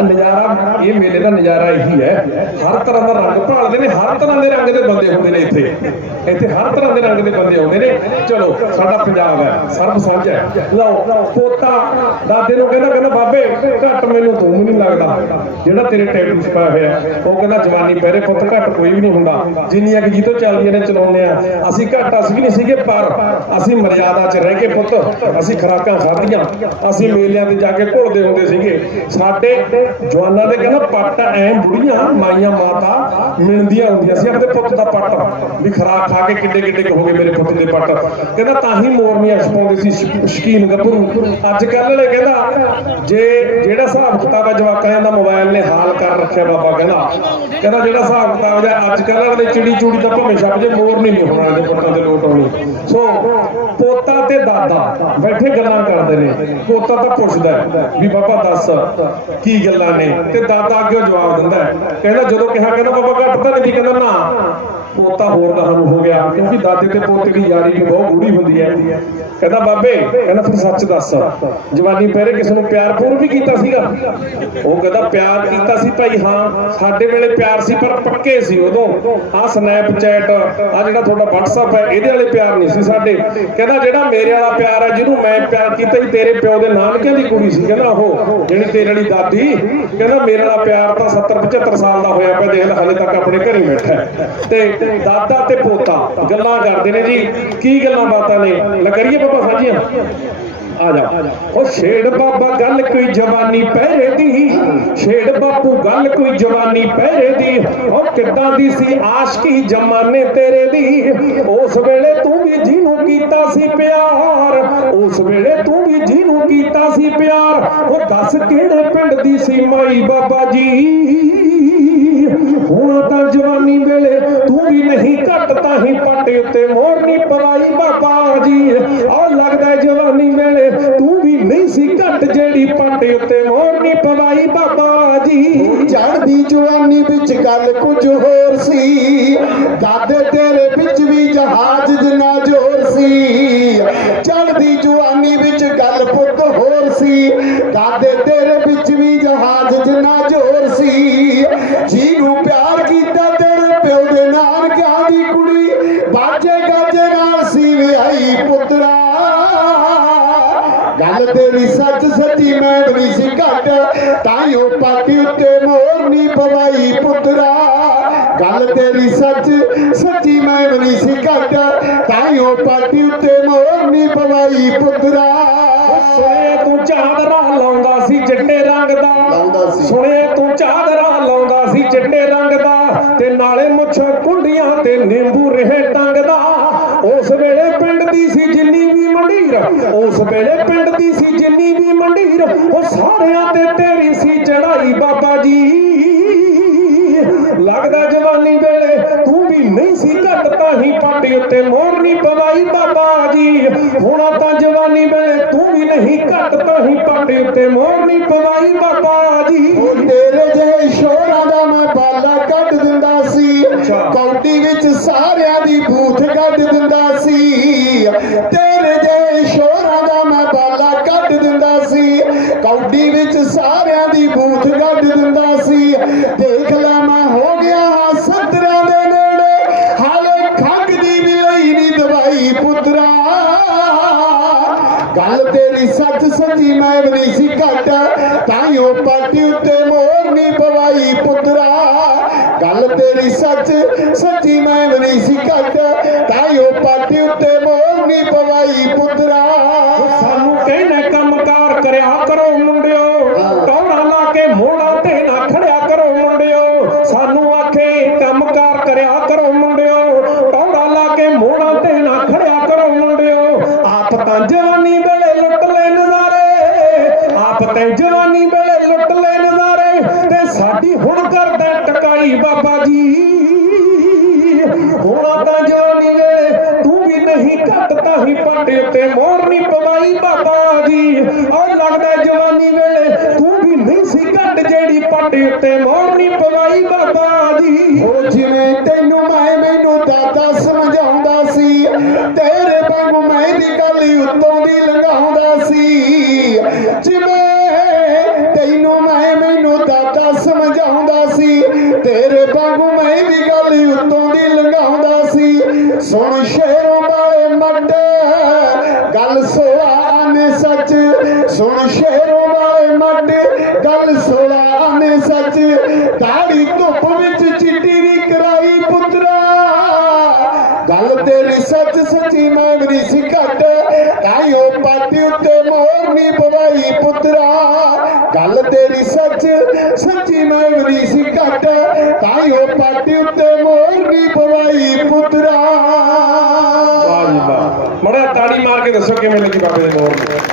ਆਹ ਨਜ਼ਾਰਾ, ਇਹ ਮੇਲੇ ਦਾ ਨਜ਼ਾਰਾ ਇਹੀ ਹੈ। ਹਰ ਤਰ੍ਹਾਂ ਦਾ ਰੰਗ ਭਾਲਦੇ ਨੇ, ਹਰ ਤਰ੍ਹਾਂ ਦੇ ਰੰਗ ਦੇ ਬੰਦੇ ਹੁੰਦੇ ਨੇ ਇੱਥੇ। ਇੱਥੇ ਹਰ ਤਰ੍ਹਾਂ ਦੇ ਰੰਗ ਦੇ ਬੰਦੇ ਆਉਂਦੇ ਨੇ। ਚਲੋ, ਸਾਡਾ ਪੰਜਾਬ ਹੈ, ਸਰਬ ਸਾਂਝਾ ਹੈ। ਲਓ, ਪੋਤਾ, ਦਾਦੇ ਨੂੰ ਕਹਿੰਦਾ ਕਹਿੰਦਾ, ਬਾਬੇ, ਘੱਟ ਮੈਨੂੰ ਤੂੰ ਨਹੀਂ ਲੱਗਦਾ। ਜਿਹੜਾ ਤੇਰੇ ਟੈਟੂ ਛਪਾ ਹੋਇਆ ਉਹ ਕਹਿੰਦਾ, ਜਵਾਨੀ ਪਹਿਰੇ ਪੁੱਤ ਘੱਟ ਕੋਈ ਵੀ ਨਹੀਂ ਹੁੰਦਾ। ਜਿੰਨੀਆਂ ਕਿ ਜੀਤੋ ਚੱਲਦੀਆਂ ਨੇ, ਚਲਾਉਂਦੇ ਆ। ਅਸੀਂ ਘੱਟ, ਅਸੀਂ ਵੀ ਨਹੀਂ ਸੀਗੇ ਪਰ ਅਸੀਂ ਮਰਿਆਦਾ 'ਚ ਰਹਿ ਕੇ ਪੁੱਤ, ਅਸੀਂ ਖਰਾਕਾਂ ਖਾਧੀਆਂ। ਅਸੀਂ ਮੇਲਿਆਂ ਤੇ ਜਾ ਕੇ ਘੁਲਦੇ ਹੁੰਦੇ ਸੀਗੇ। ਸਾਡੇ ਜਵਾਨਾਂ ਦੇ ਕਹਿੰਦਾ ਪੱਟ ਐ ਬੁੜੀਆਂ, ਮਾਈਆਂ ਮਾਤਾ ਮਿਣਦੀਆਂ ਹੁੰਦੀਆਂ ਸੀ, ਆਪਣੇ ਪੁੱਤ ਦਾ ਪੱਟ। ਵੀ ਖਰਾਬ ਖਾ ਕੇ ਕਿੱਡੇ ਕਿੱਡੇ ਹੋ ਗਏ ਮੇਰੇ ਪੁੱਤ ਦੇ ਪੱਟ। ਕਹਿੰਦਾ ਤਾਂ ਹੀ ਮੋਰਨੀਆਂ ਛਪਾਉਂਦੇ ਸੀ ਸ਼ਕੀਨ ਗੱਭਰੂ। ਅੱਜ ਕੱਲ੍ਹ ਵਾਲੇ ਕਹਿੰਦਾ, ਜੇ ਜਿਹੜਾ ਹਿਸਾਬ ਕਿਤਾਬ ਹੈ ਜਵਾਕਾਂ ਦਾ ਮੋਬਾਈਲ ਨੇ ਹਾਲ ਕਰ ਰੱਖਿਆ ਬਾਬਾ ਕਹਿੰਦਾ। ਕਹਿੰਦਾ ਜਿਹੜਾ ਹਿਸਾਬ ਕਿਤਾਬ ਦਾ ਅੱਜ ਕੱਲ੍ਹ ਦੇ ਚਿੜੀ ਚੂੜੀ ਦਾ ਭਾਵੇਂ ਛੱਪ ਜੇ, ਮੋਰ ਨਹੀਂ ਨਹੀਂ ਹੋਣਾ ਇਹਦੇ ਪੁੱਤਾਂ ਦੇ ਲੋਟ ਆਉਣੀ। ਸੋ, ਪੋਤਾ ਤੇ ਦਾਦਾ ਬੈਠੇ ਗੱਲਾਂ ਕਰਦੇ ਨੇ। ਪੋਤਾ ਤਾਂ ਪੁੱਛਦਾ ਵੀ ਬਾਬਾ ਦੱਸ, ਕੀ ਗੱਲ ਨੇ ਤੇ ਦਾਦਾ ਅੱਗੇ ਜਵਾਬ ਦਿੰਦਾ ਕਹਿੰਦਾ ਜਦੋਂ ਕਿਹਾ ਕਹਿੰਦਾ ਬਾਬਾ ਘੱਟ ਤਾਂ ਨਹੀਂ ਕਹਿੰਦਾ ਨਾ। ਪੋਤਾ ਹੋਰ ਦਾ ਹੋ ਗਿਆ, ਕਿਉਂਕਿ ਦਾਦੇ ਤੇ ਪੋਤੇ ਦੀ ਯਾਰੀ ਵੀ ਬਹੁਤ ਗੂੜੀ ਹੁੰਦੀ ਹੈ। ਕਹਿੰਦਾ, ਬਾਬੇ, ਕਹਿੰਦਾ ਫਿਰ ਸੱਚ ਦੱਸ। ਜਵਾਨੀ ਪਹਿਰੇ ਕਿਸ ਨੂੰ ਪਿਆਰ ਪੂਰ ਵੀ ਕੀਤਾ ਸੀਗਾ? ਉਹ ਕਹਿੰਦਾ, ਪਿਆਰ ਕੀਤਾ ਸੀ ਭਾਈ, ਹਾਂ, ਸਾਡੇ ਵੇਲੇ ਪਿਆਰ ਸੀ, ਪਰ ਪੱਕੇ ਸੀ ਉਦੋਂ। ਆਹ ਸਨੈਪਚੈਟ ਆ ਜਿਹੜਾ ਤੁਹਾਡਾ WhatsApp ਹੈ, ਇਹਦੇ ਵਾਲੇ ਪਿਆਰ ਨਹੀਂ ਸੀ ਸਾਡੇ। ਕਹਿੰਦਾ, ਜਿਹੜਾ ਮੇਰੇ ਵਾਲਾ ਪਿਆਰ ਹੈ, ਜਿਹਨੂੰ ਮੈਂ ਪਿਆਰ ਕੀਤਾ ਸੀ, ਤੇਰੇ ਪਿਓ ਦੇ ਨਾਨਕਿਆਂ ਦੀ ਕੁੜੀ ਸੀ। ਕਹਿੰਦਾ ਉਹ ਜਿਹੜੀ ਤੇਰੇ ਵਾਲੀ ਦਾਦੀ, ਕਹਿੰਦਾ, ਮੇਰੇ ਵਾਲਾ ਪਿਆਰ ਤਾਂ 70 75 ਸਾਲ ਦਾ ਹੋਇਆ ਪਿਆ, ਦੇਖ ਲੈ ਹਲੇ ਤੱਕ ਆਪਣੇ ਘਰੇ ਬੈਠਾ ਤੇ ਦਾਦਾ ਤੇ ਪੋਤਾ। ਗੱਲਾਂ ਕਰਦੇ ਨੇ ਜੀ। ਕੀ ਗੱਲਾਂ ਬਾਤਾਂ ਨੇ? ਲਗਰੀਏ ਬਾਬਾ ਸਾਜੀਆਂ ਆ ਜਾ। ਉਹ ਛੇੜ ਬਾਬਾ ਗੱਲ ਕੋਈ ਜਵਾਨੀ ਪਹਿਰੇ ਦੀ। ਛੇੜ ਬਾਪੂ ਗੱਲ ਕੋਈ ਜਵਾਨੀ ਪਹਿਰੇ ਦੀ। ਉਹ ਕਿੱਦਾਂ ਦੀ ਸੀ? ਆਸ਼ਕੀ ਜਮਾਨੇ ਤੇਰੇ ਦੀ। ਉਸ ਵੇਲੇ ਤੂੰ ਵੀ ਜਿਹਨੂੰ ਕੀਤਾ ਸੀ ਪਿਆਰ। ਉਸ ਵੇਲੇ ਤੂੰ ਵੀ ਜਿਹਨੂੰ ਕੀਤਾ ਸੀ ਪਿਆਰ। ਉਹ ਦੱਸ ਕਿਹੜੇ ਪਿੰਡ ਦੀ ਸੀ ਮਾਈ ਬਾਬਾ ਜੀ? ਹੁਣ ਤਾਂ ਜਵਾਨੀ ਵੇਲੇ ਤੂੰ ਵੀ ਨਹੀਂ ਘੱਟ, ਤਾਂ ਹੀ ਪਾਟੇ ਉੱਤੇ ਮੋਰ ਨਹੀਂ ਬਾਬਾ ਜੀ। ਆ ਲੱਗਦਾ ਜਵਾਨੀ ਵੇਲੇ ਤੂੰ ਵੀ ਨਹੀਂ ਸੀ ਘੱਟ, ਜਿਹੜੀ ਪਾਟੇ ਉੱਤੇ ਮੋਰ ਨਹੀਂ ਬਾਬਾ ਜੀ। ਚੜ੍ਹਦੀ ਜਵਾਨੀ ਵਿੱਚ ਗੱਲ ਕੁਝ ਹੋਰ ਸੀ। ਦਾਦੇ ਤੇਰੇ ਵਿੱਚ ਵੀ ਜਹਾਜ਼ ਜਿੰਨਾ ਜ਼ੋਰ ਸੀ। ਚੜ੍ਹਦੀ ਜਵਾਨੀ ਵਿੱਚ ਗੱਲ ਪੁੱਤ ਹੋਰ ਸੀ। ਦਾਦੇ ਤੇਰੇ ਵਿੱਚ ਵੀ ਜਹਾਜ਼ ਜਿੰਨਾ ਜ਼ੋਰ ਸੀ। ਜੀ ਨੂੰ ਪਿਆਰ ਗੱਲ ਤੇਰੀ ਸੱਚ ਸੱਚੀ ਮੈਂ ਬਣੀ ਸੀ ਘੱਟ। ਤਾਈਓ ਪਾਟੀ ਉੱਤੇ ਮੋਰ ਨਹੀਂ ਪਵਾਈ ਪੁੱਤਰਾ। ਗੱਲ ਤੇਰੀ ਸੱਚ ਸੱਚੀ ਮੈਂ ਬਣੀ ਸੀ ਘੱਟ। ਤਾਈਓ ਪਾਟੀ ਉੱਤੇ ਮੋਰ ਨਹੀਂ ਪਵਾਈ ਪੁੱਤਰਾ। ਸੁਣੇ ਤੂੰ ਚਾਦਰਾ ਲਾਉਂਦਾ ਸੀ ਚਿੱਟੇ ਰੰਗ ਦਾ। ਲਾਉਂਦਾ ਸੀ। ਸੁਣੇ ਤੂੰ ਚਾਦਰਾ ਲਾਉਂਦਾ ਸੀ ਚਿੱਟੇ ਰੰਗ ਦਾ। ਤੇ ਨਾਲੇ ਮੁੱਛਾਂ ਕੁੰਡੀਆਂ ਤੇ ਨਿੰਬੂ ਰਹੇ ਟੰਗਦਾ ਉਸ ਵੇਲੇ ਪਿੰਡ ਦੀ ਸੀ ਜਿੰਨੀ ਉਸ ਵੇਲੇ ਪਿੰਡ ਦੀ ਸੀ ਜਿੰਨੀ ਵੀ ਮੰਡੀਰ ਉਹ ਸਾਰਿਆਂ ਤੇ ਤੇਰੀ ਸੀ ਚੜਾਈ ਬਾਬਾ ਜੀ। ਲੱਗਦਾ ਜਵਾਨੀ ਵੇਲੇ ਤੂੰ ਵੀ ਨਹੀਂ ਸੀ ਘੱਟ ਤਾਂ ਹੀ ਪਾਟੀ ਉੱਤੇ ਮੋਰ ਨਹੀਂ ਪਵਾਈ ਬਾਬਾ ਜੀ। ਹੁਣ ਤਾਂ ਜਵਾਨੀ ਵੇਲੇ ਤੂੰ ਵੀ ਨਹੀਂ ਘੱਟ ਤਾਂ ਹੀ ਪਾਟੀ ਉੱਤੇ ਮੋਰ ਨਹੀਂ ਪਵਾਈ ਬਾਬਾ ਜੀ। ਤੇਰੇ ਜਿਹੇ ਸ਼ੋਰਾਂ ਦਾ ਮੈਂ ਬਾਲਾ ਕੱਢ ਦਿੰਦਾ ਸੀ। ਕੌਡੀ ਵਿੱਚ ਸਾਰਿਆਂ ਦੀ ਬੂਥ ਕੱਢ ਦਿੰਦਾ ਸੀ। ਸਾਰਿਆਂ ਦੀ ਬੂਥ ਕੱਢ ਦਿੰਦਾ ਸੀ। ਦੇਖ ਲੈ ਮੈਂ ਹੋ ਗਿਆ ਹਾਂ ਸੱਤਰਾਂ ਦੇ ਨੇੜੇ। ਹਾਲੇ ਖੰਗ ਦੀ ਵੀ ਲਈ ਨਹੀਂ ਦਵਾਈ ਪੁੱਤਰਾ। ਗੱਲ ਤੇਰੀ ਸੱਚ ਸੱਚੀ ਮੈਂ ਵੀ ਨਹੀਂ ਸੀ ਘੱਟ। ਤਾਈਓ ਪਾਟੀ ਉੱਤੇ ਮੋਰ ਨਹੀਂ ਪਵਾਈ ਪੁੱਤਰਾ। ਗੱਲ ਤੇਰੀ ਸੱਚ ਸੱਚੀ ਮੈਂ ਵੀ ਸੀ ਘੱਟ। ਤਾਈਓ ਪਾਟੀ ਨਜ਼ਾਰੇ ਜਵਾਨੀ ਵੇਲੇ ਲੁੱਟ ਲੈ ਨਜ਼ਾਰੇ ਤੇ ਸਾਡੀ ਹੁਣ ਕਰਦਾ ਟਕਾਈ ਬਾਬਾ ਜੀ। ਹੁਣ ਤਾਂ ਜਵਾਨੀ ਵੇਲੇ, ਤੂੰ ਵੀ ਨਹੀਂ ਘੱਟ ਤਾਂ ਹੀ ਪਾਟੇ ਉੱਤੇ ਮੋਰ ਨਹੀਂ ਪਵਾਈ ਬਾਬਾ ਜੀ। ਉਹ ਲੱਗਦਾ ਜਵਾਨੀ ਵੇਲੇ, ਤੂੰ ਵੀ ਨਹੀਂ ਸੀ ਘੱਟ ਜਿਹੜੀ ਪਾਟੇ ਉੱਤੇ ਮੋਰ ਨਹੀਂ ਪਵਾਈ ਬਾਬਾ ਜੀ। ਉਹ ਜਿਵੇਂ ਤੈਨੂੰ ਮੈਂ, ਮੈਨੂੰ ਦਾਦਾ ਸਮਝਾਉਂਦਾ ਸੀ, ਤੇਰੇ ਵਾਂਗੂ ਮੈਂ ਦੀ ਗੱਲ ਉੱਤੋਂ ਸਮਝਾਉਂਦਾ ਸੀ। ਤੇਰੇ ਵਾਂਗੂ ਮੈਂ ਵੀ ਗੱਲ ਉੱਤੋਂ ਦੀ ਲੰਘਾਉਂਦਾ ਸੀ। ਸੁਣ ਸ਼ੇਰੋਂ ਵਾਲੇ ਮੱਡੇ, ਗੱਲ ਸੋਆ ਨੇ ਸੱਚ। ਸੁਣ ਸ਼ੇਰ ਗੱਲ ਤੇਰੀ ਸੱਚ ਸੱਚੀ ਮੰਗਦੀ ਸੀ ਘੱਟ। ਤਾਈ ਪਾਟੀ ਉੱਤੇ ਮੋਹਰ ਨਹੀਂ ਪਵਾਈ ਪੁੱਤਰਾ। ਗੱਲ ਤੇਰੀ ਸੱਚ ਸੱਚੀ ਮੰਗਦੀ ਸੀ ਘੱਟ। ਤਾਈਓ ਉਹ ਪਾਟੀ ਉੱਤੇ ਮੋਹਰ ਨਹੀਂ ਪਵਾਈ ਪੁੱਤਰਾ। ਵਾਹ ਵਾਹ। ਮੜਾ ਤਾੜੀ ਮਾਰ ਕੇ ਦੱਸੋ ਕਿਵੇਂ ਲੱਗੀ ਬਾਬੇ ਦੇ ਮੋਹਰ